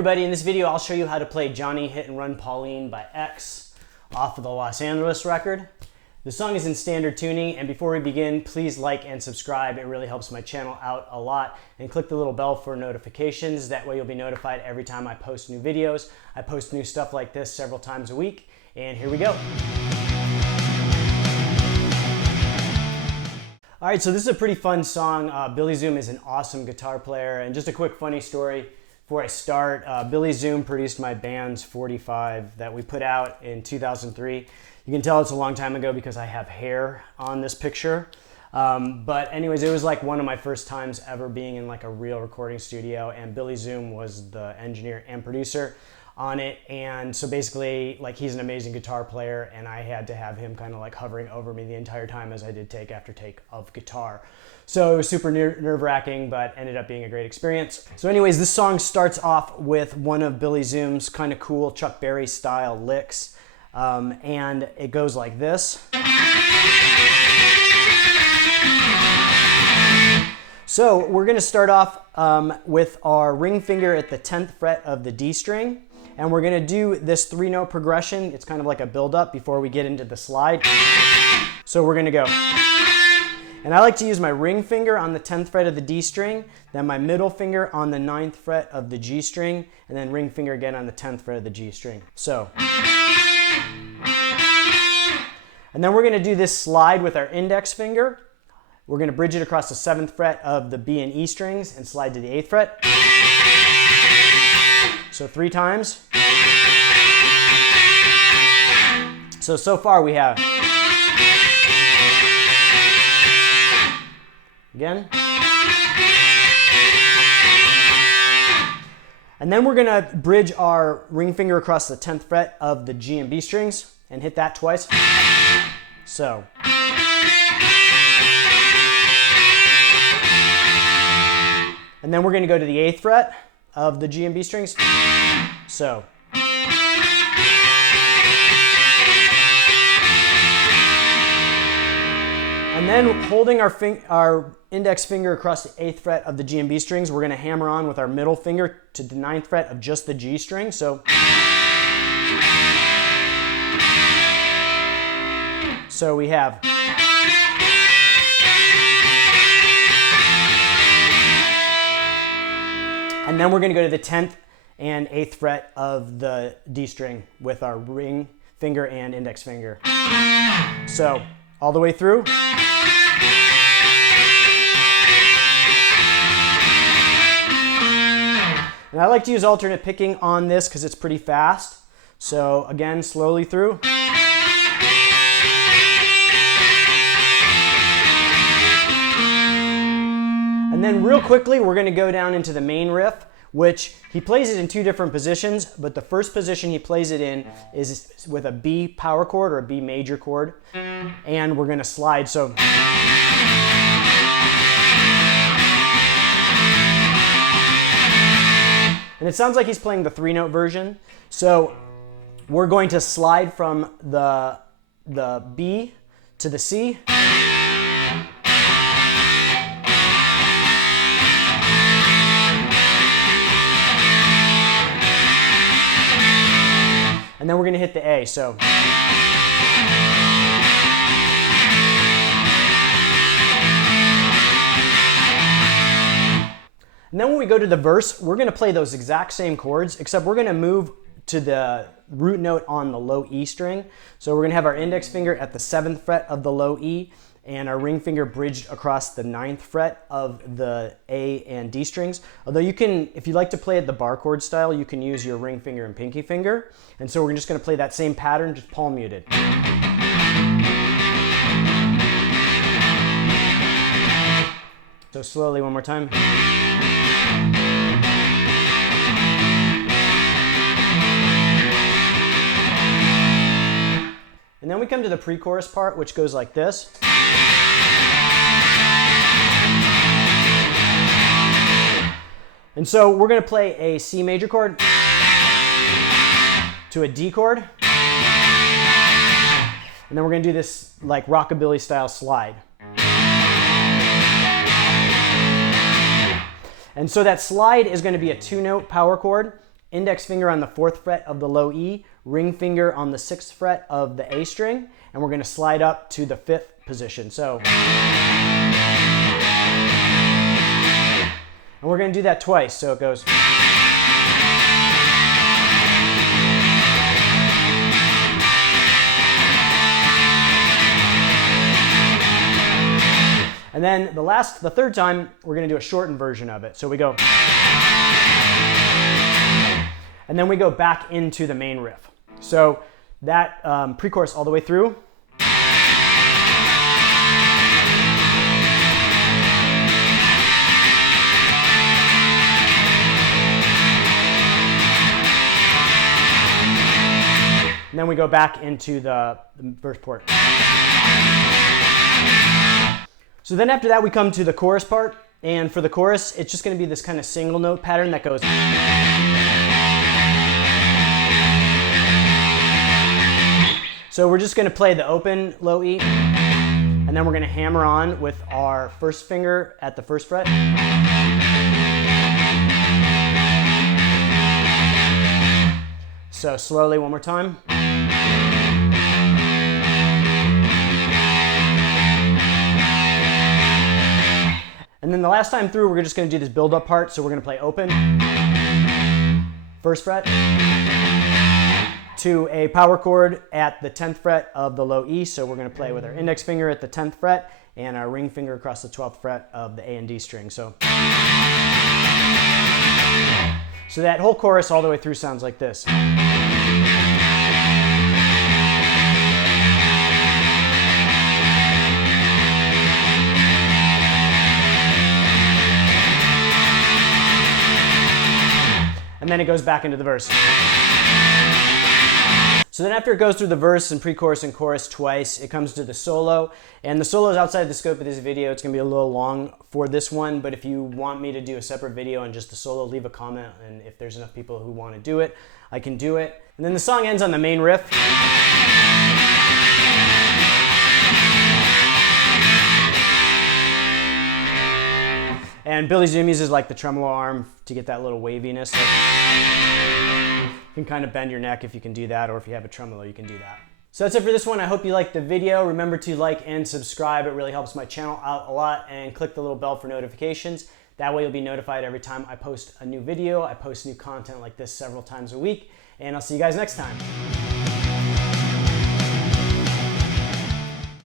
everybody, in this video I'll show you how to play Johnny Hit Run Pauline by X off of the Los Angeles record. The song is in standard tuning, and before we begin, please like and subscribe. It really helps my channel out a lot. And click the little bell for notifications. That way you'll be notified every time I post new videos. I post new stuff like this several times a week, and here we go. All right, so this is a pretty fun song. Billy Zoom is an awesome guitar player, and just a quick funny story before I start. Billy Zoom produced my band's 45 that we put out in 2003. You can tell it's a long time ago because I have hair on this picture. But anyways, it was like one of my first times ever being in like a real recording studio, and Billy Zoom was the engineer and producer on it. And so basically, like, he's an amazing guitar player, and I had to have him kind of like hovering over me the entire time as I did take after take of guitar. So it was super nerve-wracking, but ended up being a great experience. So anyways, this song starts off with one of Billy Zoom's kind of cool Chuck Berry style licks, and it goes like this. So we're gonna start off with our ring finger at the 10th fret of the D string, and we're gonna do this 3-note progression. It's kind of like a build-up before we get into the slide. So we're gonna go. And I like to use my ring finger on the 10th fret of the D string, then my middle finger on the 9th fret of the G string, and then ring finger again on the 10th fret of the G string. So. And then we're gonna do this slide with our index finger. We're gonna bridge it across the 7th fret of the B and E strings and slide to the 8th fret. So 3 times. So far we have. Again. And then we're gonna bridge our ring finger across the 10th fret of the G and B strings and hit that twice. So. And then we're gonna go to the 8th fret of the G and B strings. So. And then holding our index finger across the 8th fret of the G and B strings, we're gonna hammer on with our middle finger to the 9th fret of just the G string. So we have. And then we're gonna go to the 10th and 8th fret of the D string with our ring finger and index finger. So all the way through. And I like to use alternate picking on this because it's pretty fast. So again, slowly through. And then real quickly, we're gonna go down into the main riff, which he plays it in 2 different positions, but the first position he plays it in is with a B power chord or a B major chord, and we're gonna slide, so. And it sounds like he's playing the 3-note version, so we're going to slide from the B to the C. And then we're gonna hit the A, so. And then when we go to the verse, we're gonna play those exact same chords, except we're gonna move to the root note on the low E string. So we're gonna have our index finger at the 7th fret of the low E, and our ring finger bridged across the 9th fret of the A and D strings. Although you can, if you like to play it the bar chord style, you can use your ring finger and pinky finger. And so we're just gonna play that same pattern, just palm muted. So slowly, one more time. And then we come to the pre-chorus part, which goes like this. And so we're gonna play a C major chord to a D chord. And then we're gonna do this like rockabilly style slide. And so that slide is going to be a 2-note power chord index finger on the 4th fret of the low E, ring finger on the 6th fret of the A string, and we're going to slide up to the 5th position. So, and we're going to do that twice, so it goes. And then the third time, we're going to do a shortened version of it. So we go, and then we go back into the main riff. So that pre-chorus all the way through. And then we go back into the verse part. So then after that we come to the chorus part, and for the chorus it's just going to be this kind of single note pattern that goes. So we're just going to play the open low E, and then we're going to hammer on with our first finger at the 1st fret. So slowly one more time. And then the last time through, we're just going to do this build-up part. So we're going to play open, 1st fret, to a power chord at the 10th fret of the low E. So we're going to play with our index finger at the 10th fret and our ring finger across the 12th fret of the A and D string. So that whole chorus all the way through sounds like this. And then it goes back into the verse. So then after it goes through the verse and pre-chorus and chorus twice, it comes to the solo. And the solo is outside the scope of this video. It's going to be a little long for this one, but if you want me to do a separate video on just the solo, leave a comment, and if there's enough people who want to do it, I can do it. And then the song ends on the main riff. And Billy Zoom uses like the tremolo arm to get that little waviness. So you can kind of bend your neck if you can do that, or if you have a tremolo, you can do that. So that's it for this one. I hope you liked the video. Remember to like and subscribe. It really helps my channel out a lot. And click the little bell for notifications. That way you'll be notified every time I post a new video. I post new content like this several times a week. And I'll see you guys next time.